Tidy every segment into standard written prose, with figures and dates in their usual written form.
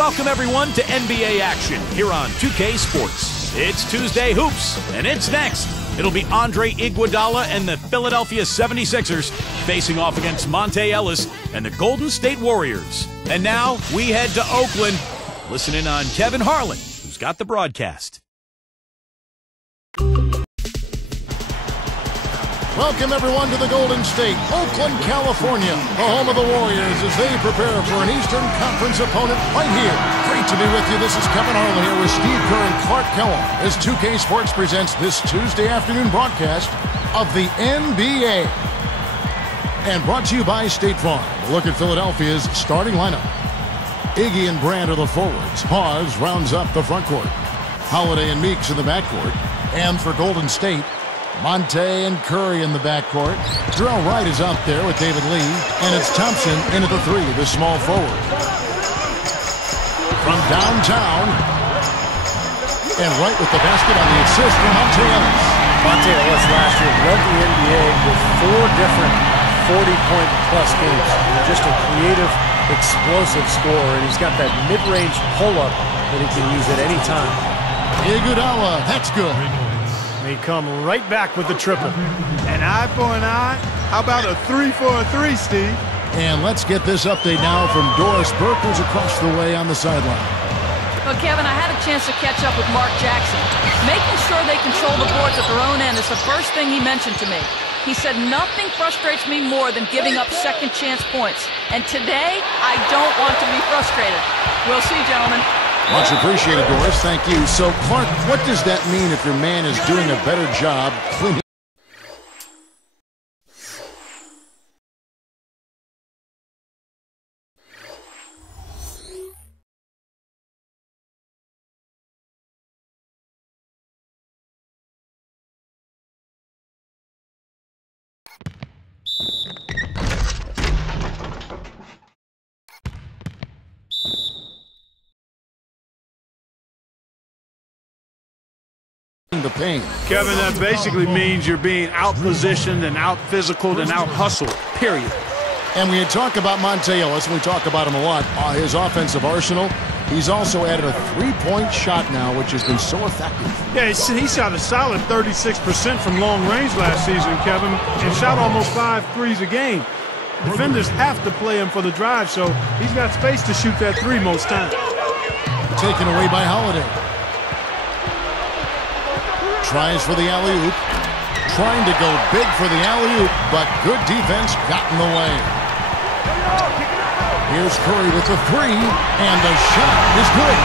Welcome, everyone, to NBA action here on 2K Sports. It's Tuesday Hoops, and it's next. It'll be Andre Iguodala and the Philadelphia 76ers facing off against Monte Ellis and the Golden State Warriors. And now we head to Oakland. Listen in on Kevin Harlan, who's got the broadcast. Welcome, everyone, to the Golden State, Oakland, California, the home of the Warriors as they prepare for an Eastern Conference opponent right here. Great to be with you. This is Kevin Harlan here with Steve Kerr and Clark Kellogg as 2K Sports presents this Tuesday afternoon broadcast of the NBA. And brought to you by State Farm. A look at Philadelphia's starting lineup. Iggy and Brand are the forwards. Hawes rounds up the front court. Holiday and Meeks in the backcourt. And for Golden State, Monte and Curry in the backcourt. Jarrell Wright is out there with David Lee. And it's Thompson into the three, the small forward. From downtown. And Wright with the basket on the assist from Monte Ellis. Monte Ellis last year led the NBA with 4 different 40-point-plus games. Just a creative, explosive scorer. And he's got that mid-range pull-up that he can use at any time. Iguodala, that's good. They come right back with the triple. An eye for an eye? How about a 3 for a 3, Steve? And let's get this update now from Doris Burke, who's across the way on the sideline. Well, Kevin, I had a chance to catch up with Mark Jackson. Making sure they control the boards at their own end is the first thing he mentioned to me. He said, nothing frustrates me more than giving up second chance points. And today, I don't want to be frustrated. We'll see, gentlemen. Much appreciated, Doris. Thank you. So, Clark, what does that mean if your man is doing a better job cleaning? The pain. Kevin, that basically means you're being out-positioned and out-physicaled and out-hustled, period. And we had talked about Monte Ellis, and we talk about him a lot. His offensive arsenal, he's also added a three-point shot now, which has been so effective. Yeah, he shot a solid 36% from long range last season, Kevin, and shot almost 5 threes a game. Defenders have to play him for the drive, so he's got space to shoot that 3 most times. Taken away by Holiday. Tries for the alley-oop. Trying to go big for the alley-oop, but good defense got in the way. Here's Curry with the 3, and the shot is good.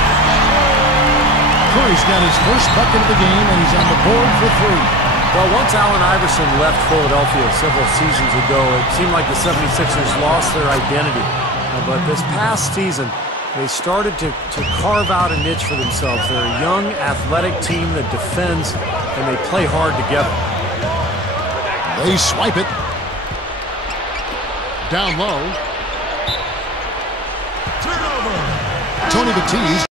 Curry's got his first bucket of the game, and he's on the board for 3. Well, once Allen Iverson left Philadelphia several seasons ago, it seemed like the 76ers lost their identity. But this past season, they started to carve out a niche for themselves. They're a young, athletic team that defends, and they play hard together. They swipe it. Down low. Turnover. Tony Batiste.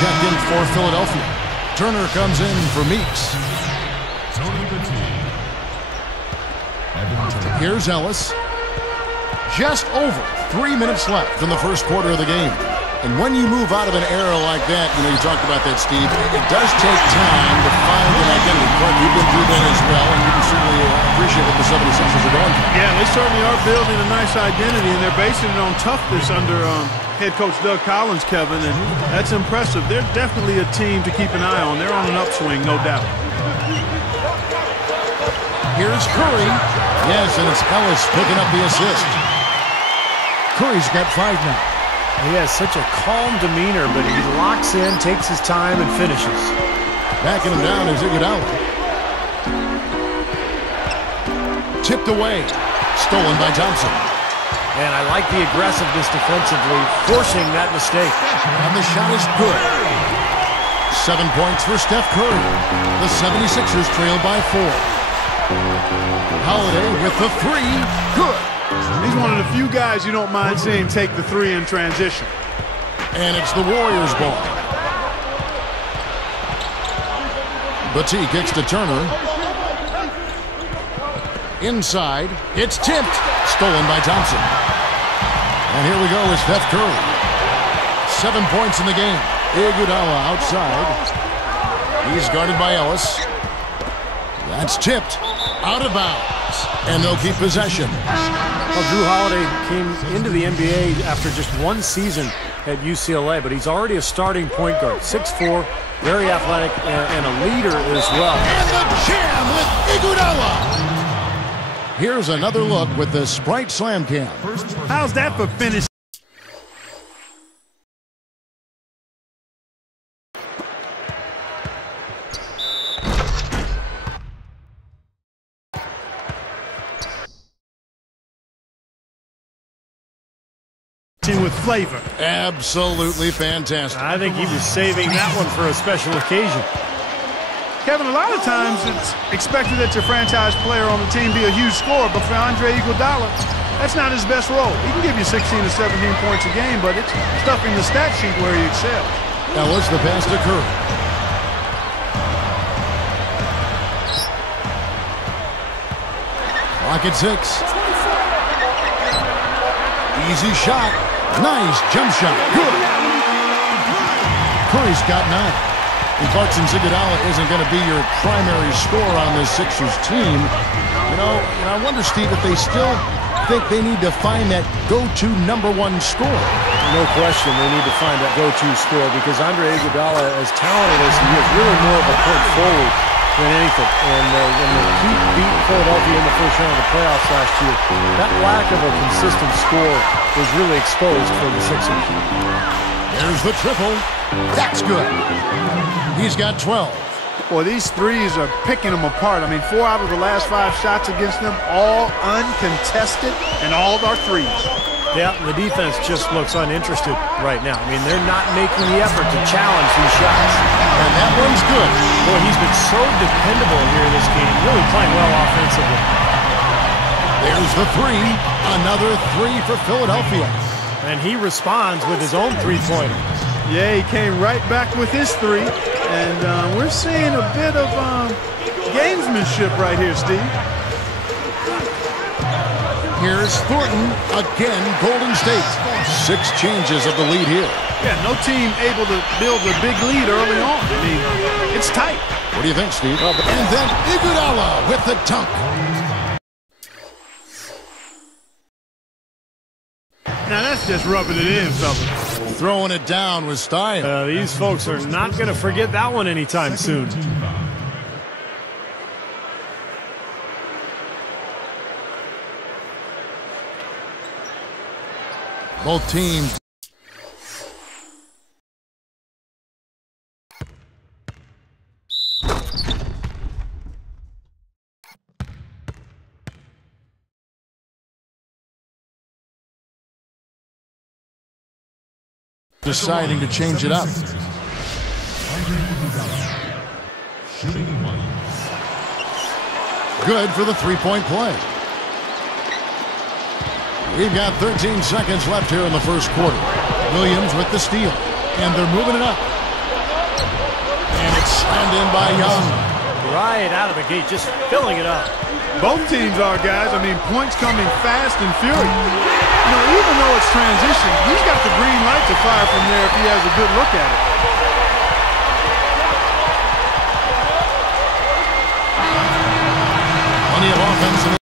Checked in for Philadelphia. Turner comes in for Meeks. Here's Ellis. Just over 3 minutes left in the first quarter of the game. And when you move out of an era like that, you talked about that, Steve, it does take time to find an identity. Clark, you've been through that as well, and you can certainly appreciate what the 76ers are going through. Yeah, they certainly are building a nice identity, and they're basing it on toughness under head coach Doug Collins, Kevin, and that's impressive. They're definitely a team to keep an eye on. They're on an upswing, no doubt. Here's Curry. Yes, and it's Ellis picking up the assist. Curry's got 5 now. He has such a calm demeanor, but he locks in, takes his time, and finishes. Backing him down is Iguodala. Tipped away. Stolen by Thompson. And I like the aggressiveness defensively, forcing that mistake. And the shot is good. 7 points for Steph Curry. The 76ers trail by 4. Holiday with the 3. Good. He's one of the few guys you don't mind seeing take the 3 in transition. And it's the Warriors' ball. Batie kicks to Turner. Inside. It's tipped. Stolen by Thompson. And here we go with Steph Curry. 7 points in the game. Iguodala outside. He's guarded by Ellis. That's tipped. Out of bounds. And they'll keep possession. Well, Jrue Holiday came into the NBA after just 1 season at UCLA, but he's already a starting point guard. 6'4", very athletic, and a leader as well. And the jam with Iguodala. Here's another look with the Sprite Slam Cam. How's that for finish? With flavor. Absolutely fantastic. I think he was saving that one for a special occasion. Kevin, a lot of times it's expected that your franchise player on the team be a huge scorer, but for Andre Iguodala, that's not his best role. He can give you 16 to 17 points a game, but it's stuff in the stat sheet where he excels. Ellis the pass to Curry. Clock at 6. Easy shot. Nice jump shot. Good. Curry's got 9. And Clarkson Iguodala isn't going to be your primary scorer on this Sixers team. You know, I wonder, Steve, if they still think they need to find that go-to #1 scorer. No question, they need to find that go-to scorer because Andre Iguodala, as talented as he is, really more of a point forward than anything. And when the Heat beat Philadelphia in the first round of the playoffs last year, that lack of a consistent score was really exposed for the Sixers. There's the triple. That's good. He's got 12. Boy, these threes are picking them apart. I mean, 4 out of the last 5 shots against them, all uncontested, and all are threes. Yeah, the defense just looks uninterested right now. I mean, they're not making the effort to challenge these shots. And that one's good. Boy, he's been so dependable here in this game, really playing well offensively. There's the 3. Another 3 for Philadelphia. And he responds with his own three-pointer. Yeah, he came right back with his 3. And we're seeing a bit of gamesmanship right here, Steve. Here's Thornton. Again, Golden State. 6 changes of the lead here. Yeah, no team able to build a big lead early on. I mean, it's tight. What do you think, Steve? And then Iguodala with the dunk. Now that's just rubbing it in, fellas. Throwing it down with style. These folks are not going to forget that one anytime soon. Both teams. Deciding to change it up. Good for the three-point play. We've got 13 seconds left here in the first quarter. Williams with the steal. And they're moving it up. And it's slammed in by Young. Right out of the gate, just filling it up. Both teams are, guys. I mean, points coming fast and furious. You know, even though it's transition, he's got the green light to fire from there if he has a good look at it. Plenty of offense in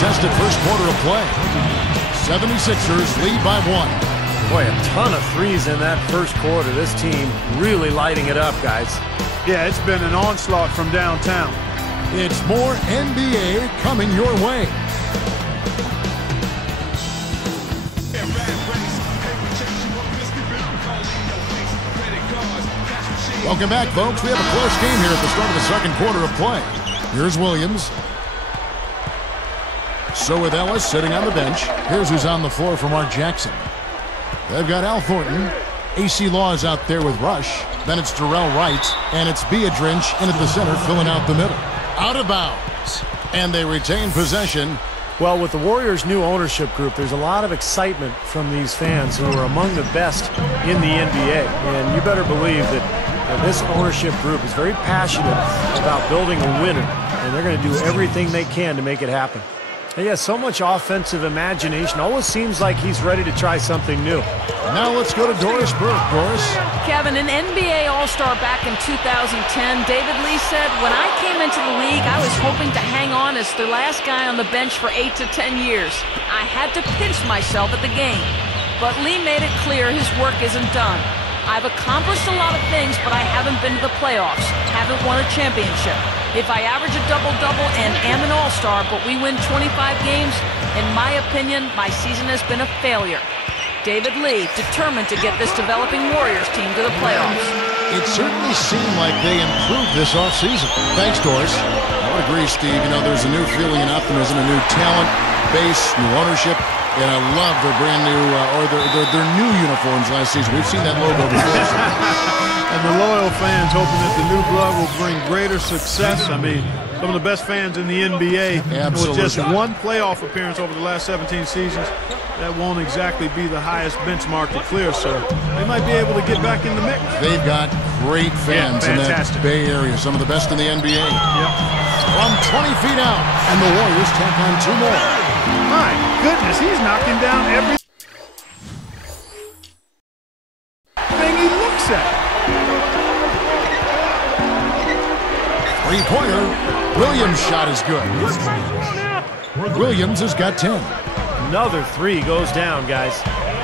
contested first quarter of play. 76ers lead by 1. Boy, a ton of threes in that first quarter. This team really lighting it up, guys. Yeah, it's been an onslaught from downtown. It's more NBA coming your way. Welcome back, folks. We have a close game here at the start of the second quarter of play. Here's Williams. So with Ellis sitting on the bench, here's who's on the floor for Mark Jackson. They've got Al Thornton. AC Law is out there with Rush. Then it's Darrell Wright. And it's Biedrins in at the center, filling out the middle. Out of bounds. And they retain possession. Well, with the Warriors' new ownership group, there's a lot of excitement from these fans who are among the best in the NBA. And you better believe that this ownership group is very passionate about building a winner. And they're going to do everything they can to make it happen. He has so much offensive imagination. Always seems like he's ready to try something new. Now let's go to Doris Burke. Doris? Kevin, an NBA All-Star back in 2010, David Lee said, when I came into the league, I was hoping to hang on as the last guy on the bench for 8 to 10 years. I had to pinch myself at the game. But Lee made it clear his work isn't done. I've accomplished a lot of things, but I haven't been to the playoffs, haven't won a championship. If I average a double-double and am an all-star, but we win 25 games, in my opinion, my season has been a failure. David Lee, determined to get this developing Warriors team to the playoffs. It certainly seemed like they improved this offseason. Thanks, Doris. I would agree, Steve. You know, there's a new feeling and optimism, a new talent base, new ownership. And I love their brand new, their new uniforms last season. We've seen that logo before. And the loyal fans hoping that the new blood will bring greater success. I mean, some of the best fans in the NBA. Absolutely. With just one playoff appearance over the last 17 seasons, that won't exactly be the highest benchmark to clear. So they might be able to get back in the mix. They've got great fans in that Bay Area. Some of the best in the NBA. Yep. From 20 feet out, and the Warriors tack on 2 more. My goodness, he's knocking down everything he looks at. Three-pointer. Williams' shot is good. Williams has got 10. Another three goes down, guys.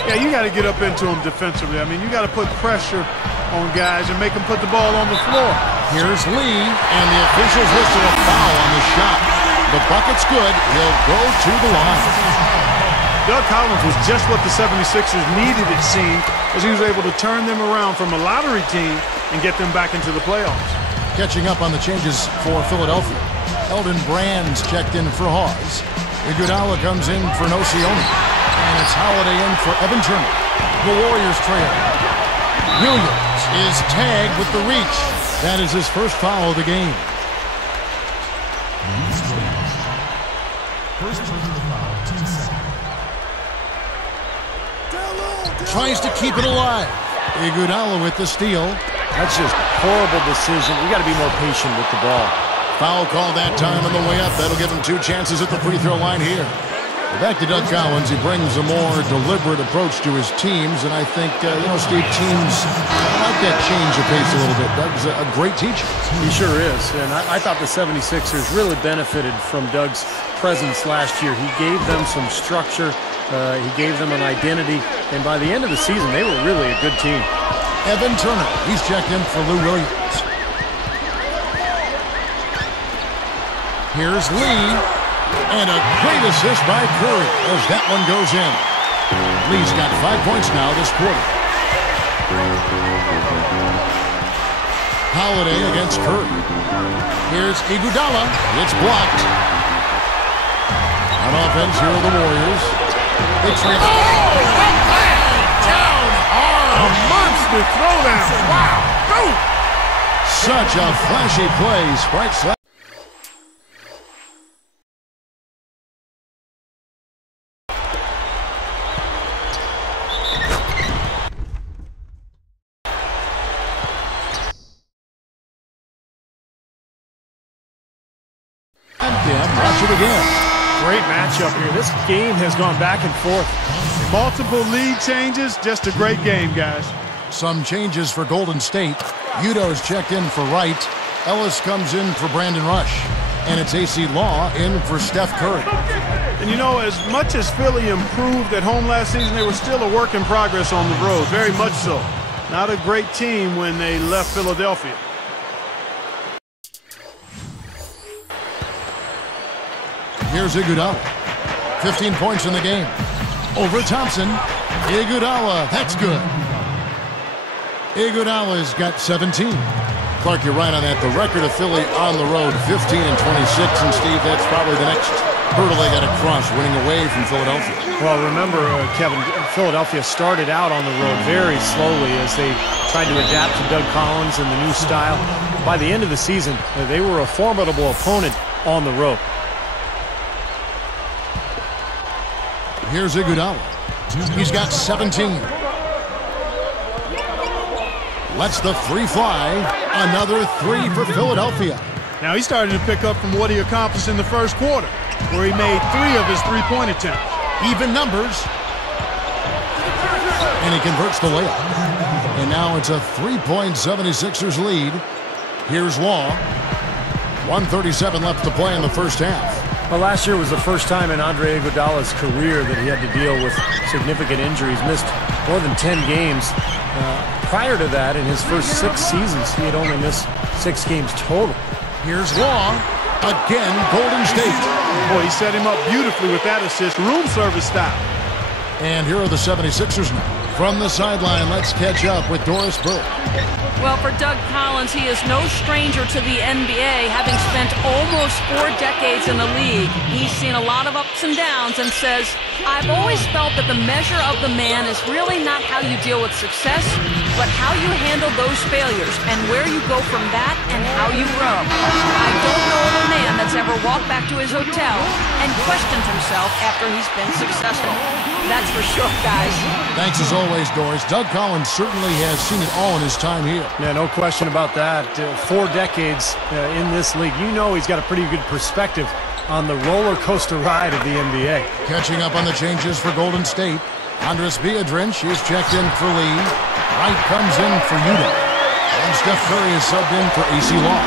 Yeah, you got to get up into him defensively. I mean, you got to put pressure on guys and make them put the ball on the floor. Here's Lee, and the officials whistle a foul on the shot. The bucket's good. He'll go to the line. Doug Collins was just what the 76ers needed, it seemed, as he was able to turn them around from a lottery team and get them back into the playoffs. Catching up on the changes for Philadelphia. Elton Brand's checked in for Hawes. Iguodala comes in for Nocioni. And it's Holiday in for Evan Turner. The Warriors trail. Williams is tagged with the reach. That is his first foul of the game. First personal foul, 10 seconds. Tries to keep it alive. Iguodala with the steal. That's just horrible decision. You got to be more patient with the ball. Foul call that time on the way up. That'll give him 2 chances at the free throw line here. Back to Doug Collins. He brings a more deliberate approach to his teams, and I think, Steve, teams like that change of pace a little bit. Doug's a great teacher. He sure is, and I thought the 76ers really benefited from Doug's presence last year. He gave them some structure. He gave them an identity, and by the end of the season, they were really a good team. Evan Turner, he's checked in for Lou Williams. Here's Lee, and a great assist by Curry as that one goes in. Lee's got 5 points now this quarter. Holiday against Curry. Here's Iguodala. It's blocked. On offense, here are the Warriors. It's down hard. A monster throwdown. Wow. Boom. Such a flashy play. Sprites. Watch it again. Great matchup here. This game has gone back and forth. Multiple lead changes. Just a great game, guys. Some changes for Golden State. Udo's checked in for Wright. Ellis comes in for Brandon Rush. And it's AC Law in for Steph Curry. And you know, as much as Philly improved at home last season, they were still a work in progress on the road, very much so. Not a great team when they left Philadelphia. Here's Iguodala. 15 points in the game. Over Thompson. Iguodala, that's good. Iguodala's got 17. Clark, you're right on that. The record of Philly on the road, 15 and 26. And Steve, that's probably the next hurdle they got to cross, winning away from Philadelphia. Well, remember, Kevin, Philadelphia started out on the road very slowly as they tried to adapt to Doug Collins and the new style. By the end of the season, they were a formidable opponent on the road. Here's Iguodala. He's got 17. Lets the three fly. Another three for Philadelphia. Now he's starting to pick up from what he accomplished in the first quarter, where he made 3 of his three-point attempts. Even numbers. And he converts the layup. And now it's a 3-point 76ers lead. Here's Law. 1:37 left to play in the first half. Well, last year was the first time in Andre Iguodala's career that he had to deal with significant injuries. Missed more than 10 games. Prior to that, in his first 6 seasons, he had only missed 6 games total. Here's Law. Again, Golden State. Boy, he set him up beautifully with that assist. Room service style. And here are the 76ers now. From the sideline, let's catch up with Doris Burke. Well, for Doug Collins, he is no stranger to the NBA, having spent almost 4 decades in the league. He's seen a lot of ups and downs and says, I've always felt that the measure of the man is really not how you deal with success, but how you handle those failures and where you go from that and how you grow. I don't know of a man that's ever walked back to his hotel and questioned himself after he's been successful. That's for sure, guys. Thanks as always, Doris. Doug Collins certainly has seen it all in his time here. Yeah, no question about that. 4 decades in this league. You know he's got a pretty good perspective on the roller coaster ride of the NBA. Catching up on the changes for Golden State. Andres Biedrins is checked in for Lee. Wright comes in for Utah. And Steph Curry is subbed in for AC Law.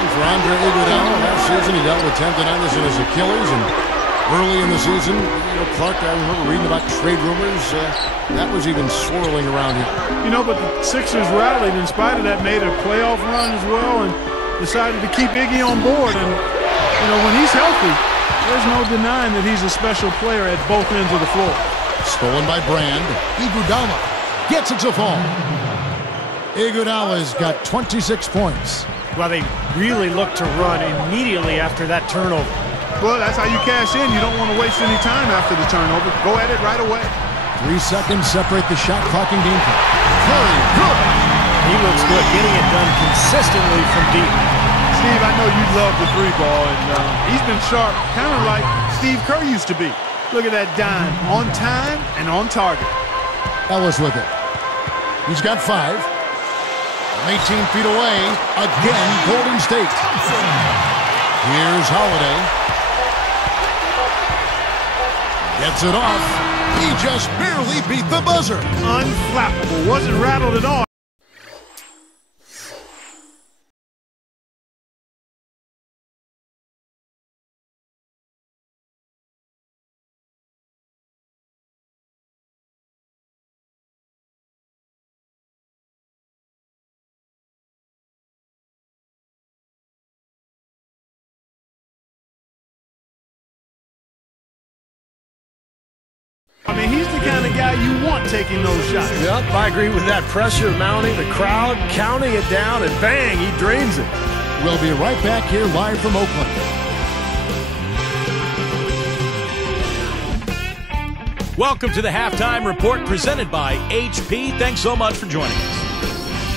And for Andre Iguodala, last season he dealt with tendonitis in his Achilles, and early in the season, Clark, I remember reading about trade rumors. That was even swirling around here. You know, but the Sixers rallied in spite of that, made a playoff run as well, and decided to keep Iggy on board. And, when he's healthy, there's no denying that he's a special player at both ends of the floor. Stolen by Brand. Iguodala gets it to fall. Iguodala's got 26 points. Well, they really look to run immediately after that turnover. Well, that's how you cash in. You don't want to waste any time after the turnover. Go at it right away. 3 seconds separate the shot clock and game clock. Curry, good. He looks good, getting it done consistently from deep. Steve, I know you love the 3-ball, and he's been sharp, kind of like Steve Kerr used to be. Look at that dime, on time and on target. Ellis with it. He's got 5. 18 feet away. Again, Golden State. Here's Holiday. Gets it off. He just barely beat the buzzer. Unflappable. Wasn't rattled at all. I mean, he's the kind of guy you want taking those shots. Yep, I agree with that. Pressure mounting, the crowd counting it down, and bang, he drains it. We'll be right back here live from Oakland. Welcome to the Halftime Report presented by HP. Thanks so much for joining us.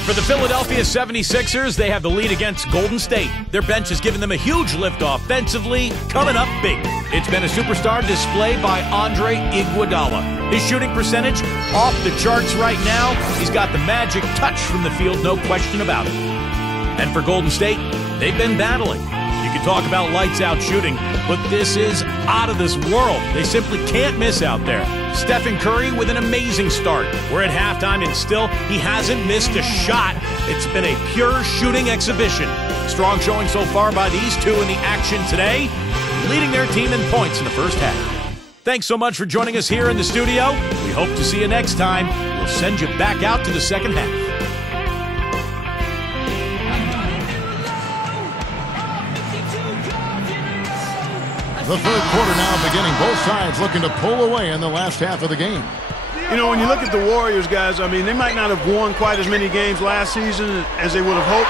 For the Philadelphia 76ers, they have the lead against Golden State. Their bench has given them a huge lift offensively, coming up big. It's been a superstar display by Andre Iguodala. His shooting percentage off the charts right now. He's got the magic touch from the field, no question about it. And for Golden State, they've been battling. You can talk about lights-out shooting, but this is out of this world. They simply can't miss out there. Stephen Curry with an amazing start. We're at halftime, and still, he hasn't missed a shot. It's been a pure shooting exhibition. Strong showing so far by these two in the action today, leading their team in points in the first half. Thanks so much for joining us here in the studio. We hope to see you next time. We'll send you back out to the second half. The third quarter now beginning. Both sides looking to pull away in the last half of the game. You know, when you look at the Warriors, guys, I mean, they might not have won quite as many games last season as they would have hoped.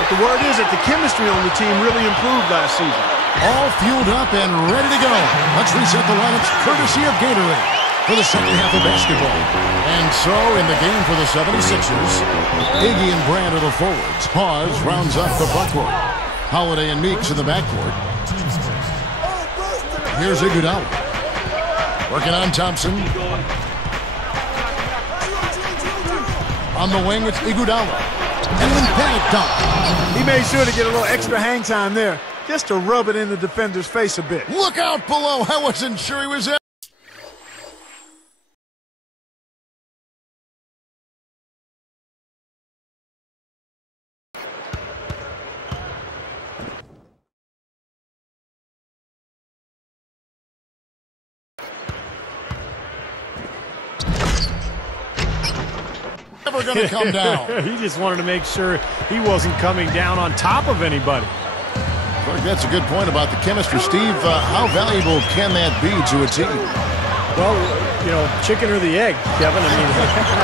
But the word is that the chemistry on the team really improved last season. All fueled up and ready to go. Let's reset the lineups courtesy of Gatorade for the second half of basketball. And so in the game for the 76ers, Iggy and Brand are the forwards. Hawes rounds up the frontcourt. Holiday and Meeks in the backcourt. Here's Iguodala. Working on Thompson. On the wing, it's Iguodala. And then panic dunk. He made sure to get a little extra hang time there, just to rub it in the defender's face a bit. Look out below. I wasn't sure he was there. Never going to come down. He just wanted to make sure he wasn't coming down on top of anybody. That's a good point about the chemistry. Steve, how valuable can that be to a team? Well, you know, chicken or the egg, Kevin. I mean,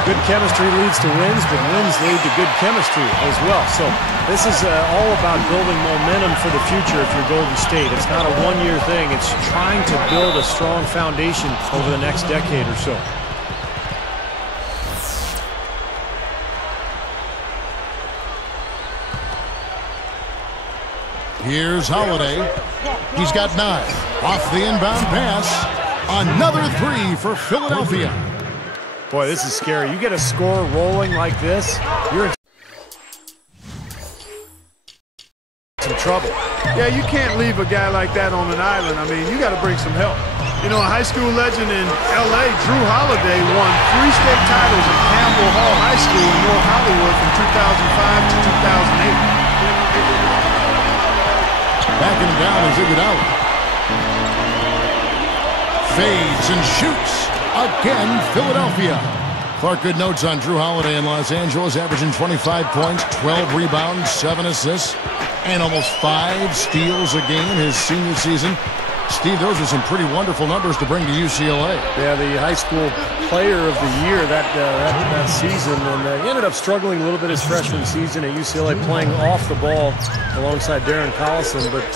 good chemistry leads to wins, but wins lead to good chemistry as well. So this is all about building momentum for the future if you're Golden State. It's not a one-year thing. It's trying to build a strong foundation over the next decade or so. Here's Holiday. He's got 9. Off the inbound pass. Another 3 for Philadelphia. Boy, this is scary. You get a score rolling like this, you're in some trouble. Yeah, you can't leave a guy like that on an island. I mean, you got to bring some help. You know, a high school legend in L.A., Drew Holiday, won 3 state titles at Campbell Hall High School in North Hollywood from 2005 to 2008. Backing him down is Iguodala. Fades and shoots. Again, Philadelphia. Clark, good notes on Drew Holiday in Los Angeles, averaging 25 points, 12 rebounds, 7 assists, and almost 5 steals a game his senior season. Steve, those are some pretty wonderful numbers to bring to UCLA. Yeah, the high school player of the year that season, and he ended up struggling a little bit his freshman season at UCLA, playing off the ball alongside Darren Collison. But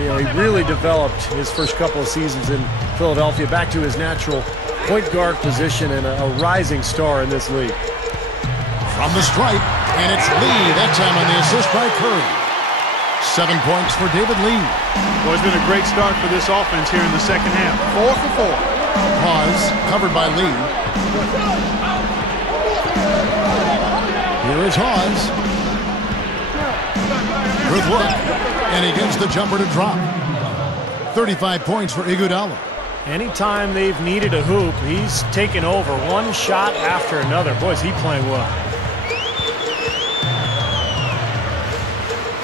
you know, he really developed his first couple of seasons in Philadelphia back to his natural point guard position and a rising star in this league. From the stripe, and it's Lee that time on the assist by Curry. 7 points for David Lee. Well, it's been a great start for this offense here in the second half. 4 for 4. Pause, covered by Lee. Here is Hawes. Good look, and he gets the jumper to drop. 35 points for Iguodala. Anytime they've needed a hoop, he's taken over one shot after another. Boy, is he playing well.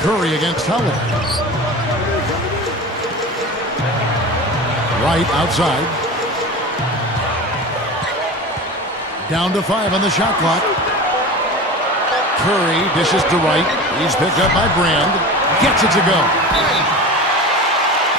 Curry against Holiday. Right outside. Down to 5 on the shot clock. Curry dishes to Wright. He's picked up by Brand. Gets it to go.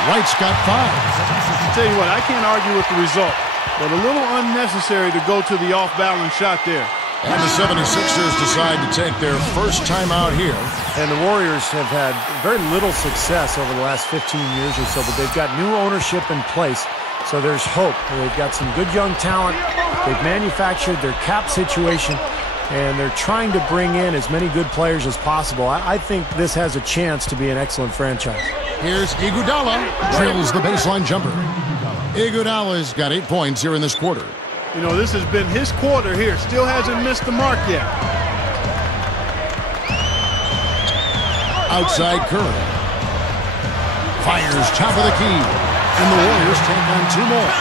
Wright's got 5. I'll tell you what, I can't argue with the result, but a little unnecessary to go to the off-balance shot there. And the 76ers decide to take their first time out here. And the Warriors have had very little success over the last 15 years or so, but they've got new ownership in place, so there's hope. They've got some good young talent. They've manufactured their cap situation, and they're trying to bring in as many good players as possible. I think this has a chance to be an excellent franchise. Here's Iguodala. Drills the baseline jumper. Iguodala's got 8 points here in this quarter. You know, this has been his quarter here. Still hasn't missed the mark yet. Outside Curry. Fires top of the key. And the Warriors take on 2 more.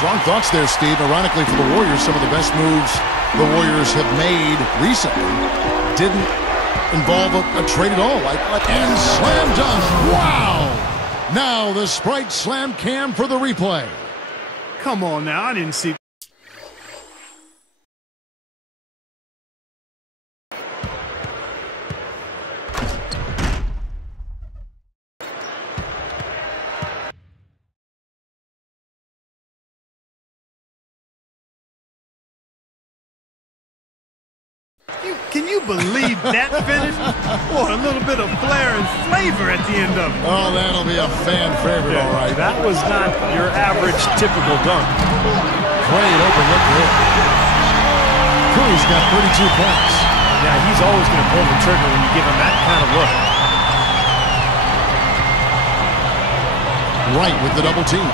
Strong thoughts there, Steve. Ironically, for the Warriors, some of the best moves the Warriors have made recently didn't involve a trade at all. And slam dunk. Wow! Now the Sprite slam cam for the replay. Come on now, I didn't see. Can you believe that finish? Boy, a little bit of flair and flavor at the end of it. Oh, that'll be a fan favorite, all right. That was not your average typical dunk. Great open look here. Curry's got 32 points. Yeah, he's always going to pull the trigger when you give him that kind of look. Right with the double team.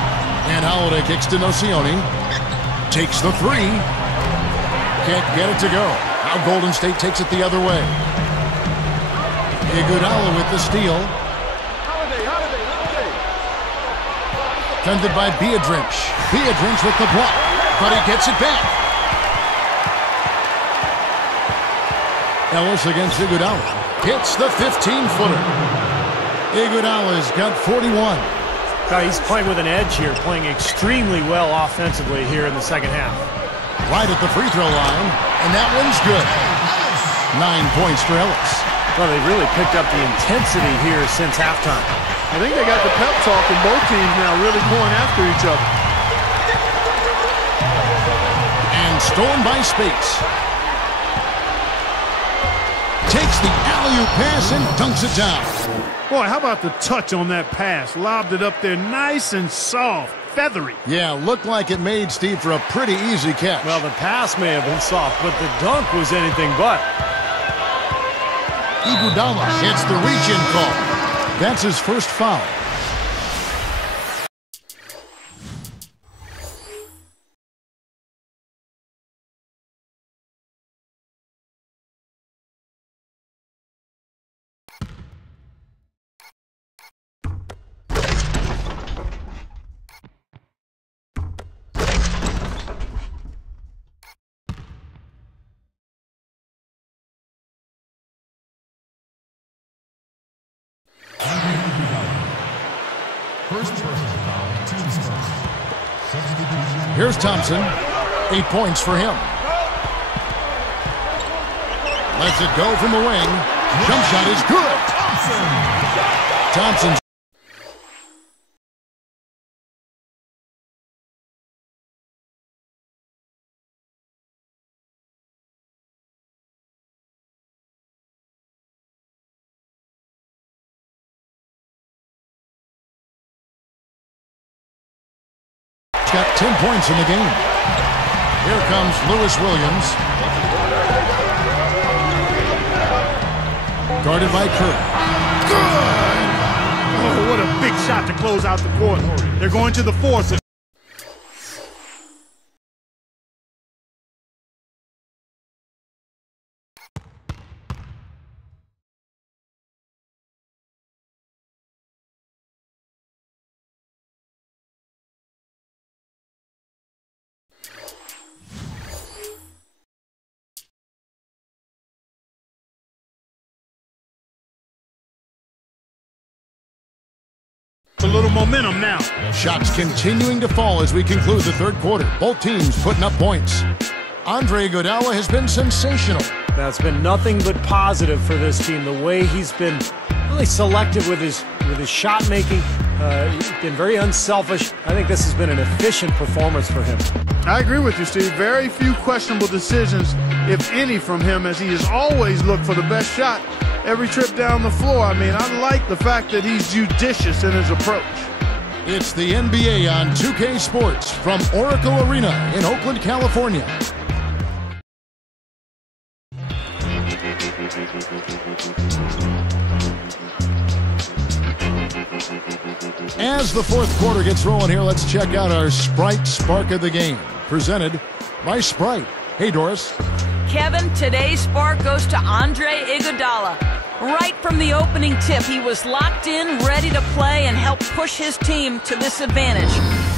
And Holiday kicks to Nocioni. Takes the 3. Can't get it to go. Now Golden State takes it the other way. Iguodala with the steal. Defended by Biedrins. Biedrins with the block, but he gets it back. Ellis against Iguodala. Hits the 15-footer. Iguodala's got 41. He's playing with an edge here, playing extremely well offensively here in the second half. Right at the free throw line, and that one's good. 9 points for Ellis. Well, they really picked up the intensity here since halftime. I think they got the pep talk in both teams now, really going after each other. And stolen by Spates. Takes the alley-oop pass and dunks it down. Boy, how about the touch on that pass? Lobbed it up there nice and soft, feathery. Yeah, looked like it made Steve for a pretty easy catch. Well, the pass may have been soft, but the dunk was anything but. Iguodala gets the reach-in call. That's his first foul. Here's Thompson. 8 points for him. Lets it go from the wing. Jump shot is good. Thompson. Got 10 points in the game. Here comes Lewis Williams. Guarded by Curry. Good! Oh, what a big shot to close out the quarter. They're going to the fourth. A little momentum now. Shots continuing to fall as we conclude the third quarter. Both teams putting up points. Andre Iguodala has been sensational. That's been nothing but positive for this team. The way he's been really selective with his shot making, he's been very unselfish. I think this has been an efficient performance for him. I agree with you, Steve. Very few questionable decisions, if any, from him, as he has always looked for the best shot every trip down the floor. I mean, I like the fact that he's judicious in his approach. It's the NBA on 2K Sports from Oracle Arena in Oakland, California. As the fourth quarter gets rolling here, let's check out our Sprite Spark of the Game, presented by Sprite. Hey, Doris. Kevin, today's spark goes to Andre Iguodala. Right from the opening tip, he was locked in, ready to play, and help push his team to this advantage.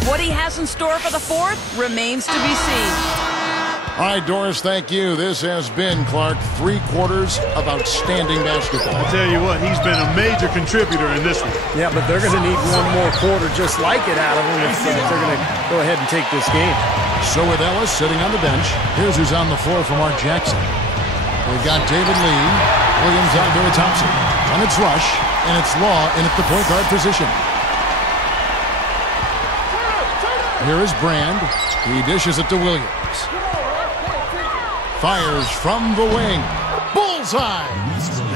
What he has in store for the fourth remains to be seen. All right, Doris, thank you. This has been, Clark, 3 quarters of outstanding basketball. I tell you what, he's been a major contributor in this one. Yeah, but they're going to need one more quarter just like it out of him if they're going to go ahead and take this game. So with Ellis sitting on the bench, here's who's on the floor for Mark Jackson. We've got David Lee, Williams out there with Thompson. And it's Rush, and it's Law in at the point guard position. Here is Brand. He dishes it to Williams. Fires from the wing. Bullseye!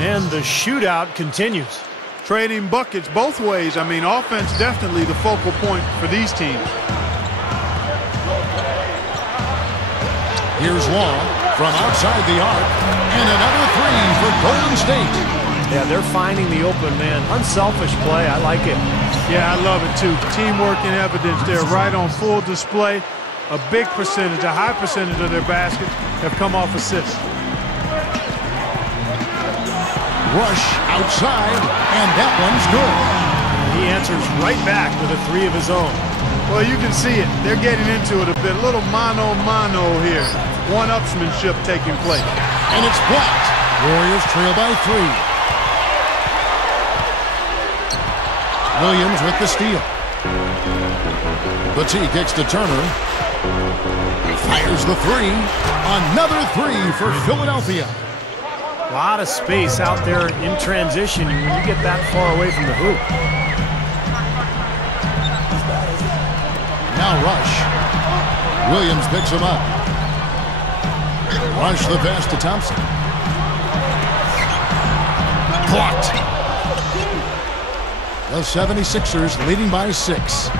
And the shootout continues. Trading buckets both ways. I mean, offense definitely the focal point for these teams. Here's Law from outside the arc. And another 3 for Golden State. Yeah, they're finding the open man. Unselfish play. I like it. Yeah, I love it too. Teamwork in evidence there, right on full display. A big percentage, a high percentage of their baskets have come off assists. Rush outside, and that one's good. He answers right back with a 3 of his own. Well, you can see it. They're getting into it a bit. A little mano-mano here. One-upsmanship taking place. And it's blocked. Warriors trail by 3. Williams with the steal. Batie kicks to Turner. Fires the 3. Another 3 for Philadelphia. A lot of space out there in transition when you get that far away from the hoop. Now Rush. Williams picks him up. Rush the pass to Thompson. Blocked. The 76ers leading by 6.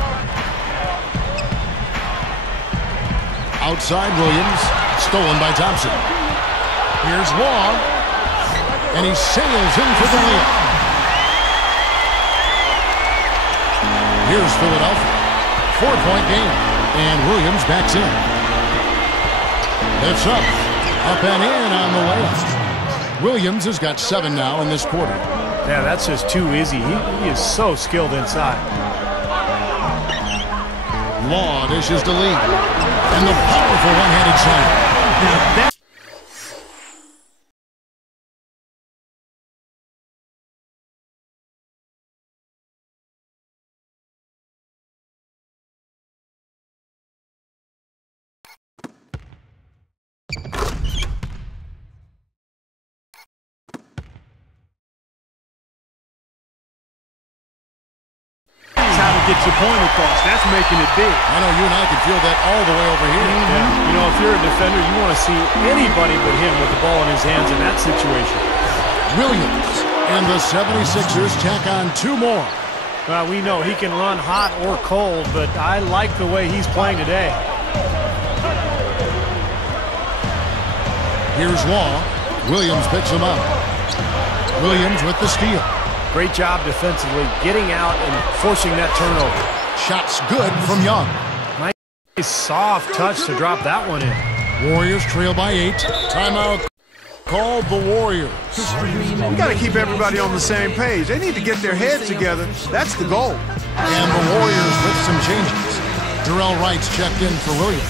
Outside Williams. Stolen by Thompson. Here's Law. And he sails in for the layup. Here's Philadelphia. 4-point game. And Williams backs in. It's up. Up and in on the layup. Williams has got 7 now in this quarter. Yeah, that's just too easy. He is so skilled inside. Law dishes to Lee. And the powerful one-handed slam. Now that Get your point across. That's making it big. I know you and I can feel that all the way over here. Yeah. You know, if you're a defender, you want to see anybody but him with the ball in his hands in that situation. Williams and the 76ers tack on 2 more. Well, we know he can run hot or cold, but I like the way he's playing today. Here's Law. Williams picks him up. Williams with the steal. Great job defensively, getting out and forcing that turnover. Shots good from Young. Nice soft touch to drop that one in. Warriors trail by 8. Timeout called the Warriors. You got to keep everybody on the same page. They need to get their heads together. That's the goal. And the Warriors with some changes. Darrell Wright's checked in for Williams.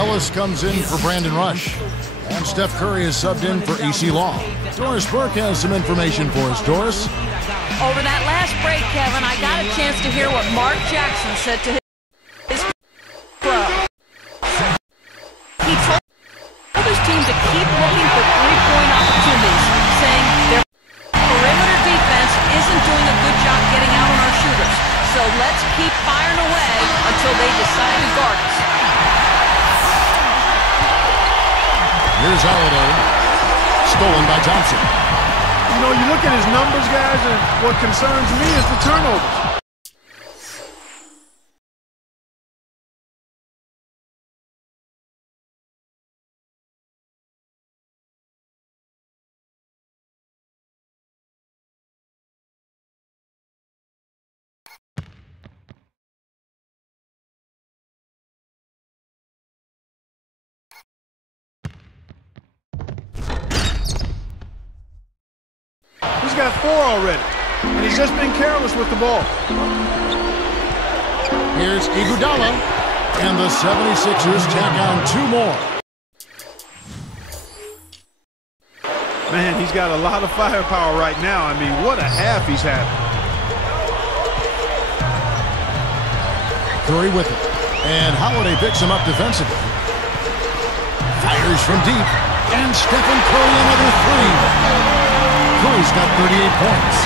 Ellis comes in for Brandon Rush. And Steph Curry is subbed in for AC Law. Doris Burke has some information for us. Doris? Over that last break, Kevin, I got a chance to hear what Mark Jackson said to his club. He told his team to keep looking for three-point opportunities, saying their perimeter defense isn't doing a good job getting out on our shooters. So let's keep firing away until they decide to guard us. Here's Holiday. Stolen by Thompson. You know, you look at his numbers, guys, and what concerns me is the turnovers. He's got 4 already, and he's just been careless with the ball. Here's Iguodala, and the 76ers tack on 2 more. Man, he's got a lot of firepower right now. I mean, what a half he's had. Curry with it. And Holiday picks him up defensively. Fires from deep. And Stephen Curry another 3. Curry's got 38 points.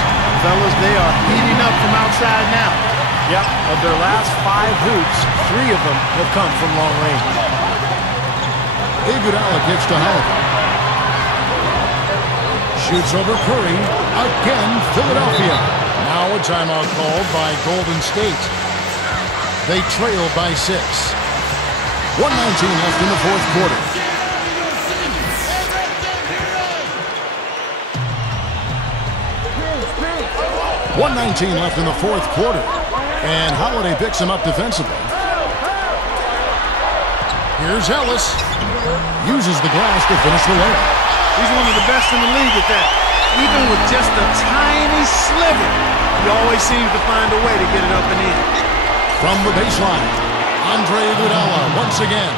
Fellas, they are heating up from outside now. Yep, of their last 5 hoops, 3 of them have come from long range. Iguodala kicks to Holiday. Shoots over Curry. Again, Philadelphia. Now a timeout called by Golden State. They trail by 6. 1:19 left in the 4th quarter. .119 left in the 4th quarter. And Holiday picks him up defensively. Here's Ellis. Uses the glass to finish the layup. He's one of the best in the league at that. Even with just a tiny sliver, he always seems to find a way to get it up and in. From the baseline, Andre Iguodala once again.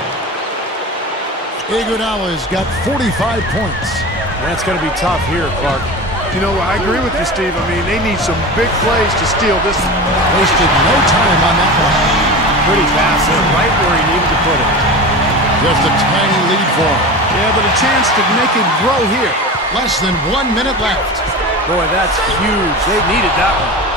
Iguodala's got 45 points. That's going to be tough here, Clark. You know, I agree with you, Steve. I mean, they need some big plays to steal this one. Wasted no time on that one. Pretty fast there, right where he needed to put it. Just a tiny lead for him. Yeah, but a chance to make it grow here. Less than 1 minute left. Boy, that's huge. They needed that one.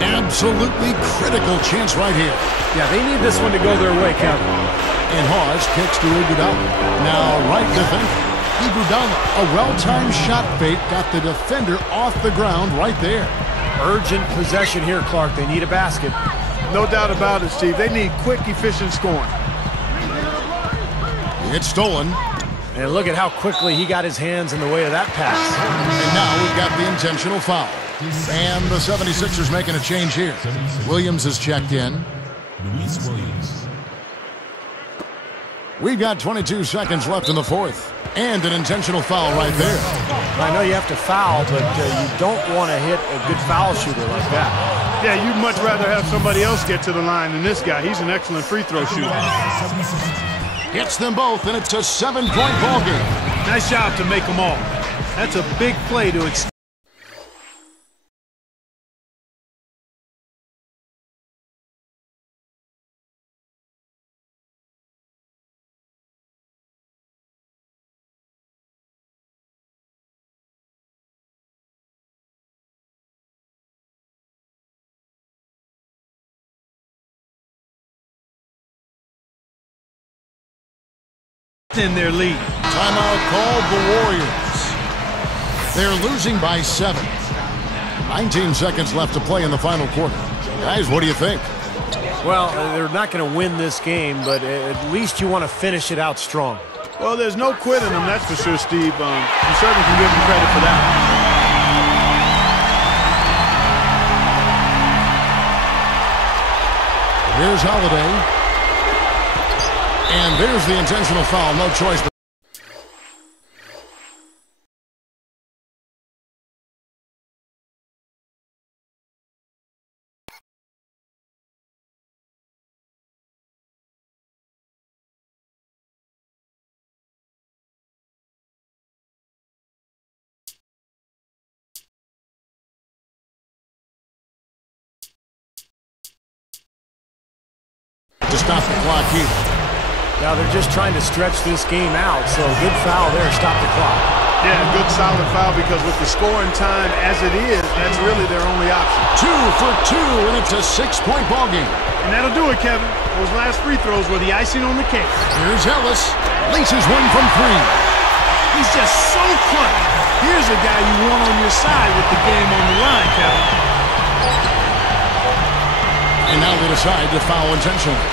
Absolutely critical chance right here. Yeah, they need this one to go their way, Kevin. And Hawes kicks to Iguodala. Now right defender. Iguodala, a well-timed shot fake, got the defender off the ground right there. Urgent possession here, Clark. They need a basket. No doubt about it, Steve. They need quick, efficient scoring. It's stolen. And look at how quickly he got his hands in the way of that pass. And now we've got the intentional foul. And the 76ers making a change here. Williams has checked in. Luis Williams. We've got 22 seconds left in the 4th. And an intentional foul right there. I know you have to foul, but you don't want to hit a good foul shooter like that. Yeah, you'd much rather have somebody else get to the line than this guy. He's an excellent free throw shooter. Gets them both, and it's a 7-point ball game. Nice job to make them all. That's a big play to extend. In their lead. Timeout called the Warriors. They're losing by 7. 19 seconds left to play in the final quarter. Guys, what do you think? Well, they're not going to win this game, but at least you want to finish it out strong. Well, there's no quitting them, that's for sure, Steve. You certainly can give them credit for that. Here's Holiday. And there's the intentional foul. No choice. To stop the clock here. Now they're just trying to stretch this game out, so good foul there, stop the clock. Yeah, good solid foul because with the scoring time as it is, that's really their only option. 2 for 2, and it's a 6-point ball game. And that'll do it, Kevin. Those last free throws were the icing on the cake. Here's Ellis. Laces one from 3. He's just so quick. He Here's a guy you want on your side with the game on the line, Kevin. And now they decide to foul intentionally.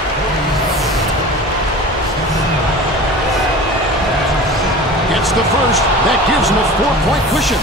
Gets the first. That gives him a 4-point cushion.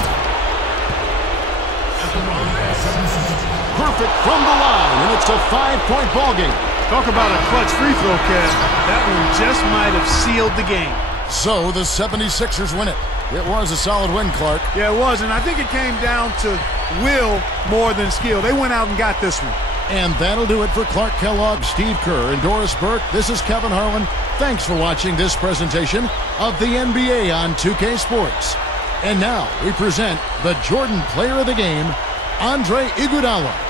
Perfect from the line, and it's a 5-point ball game. Talk about a clutch free throw, Kev. That one just might have sealed the game. So the 76ers win it. It was a solid win, Clark. Yeah, it was, and I think it came down to will more than skill. They went out and got this one. And that'll do it for Clark Kellogg, Steve Kerr, and Doris Burke. This is Kevin Harlan. Thanks for watching this presentation of the NBA on 2K Sports. And now we present the Jordan Player of the Game, Andre Iguodala.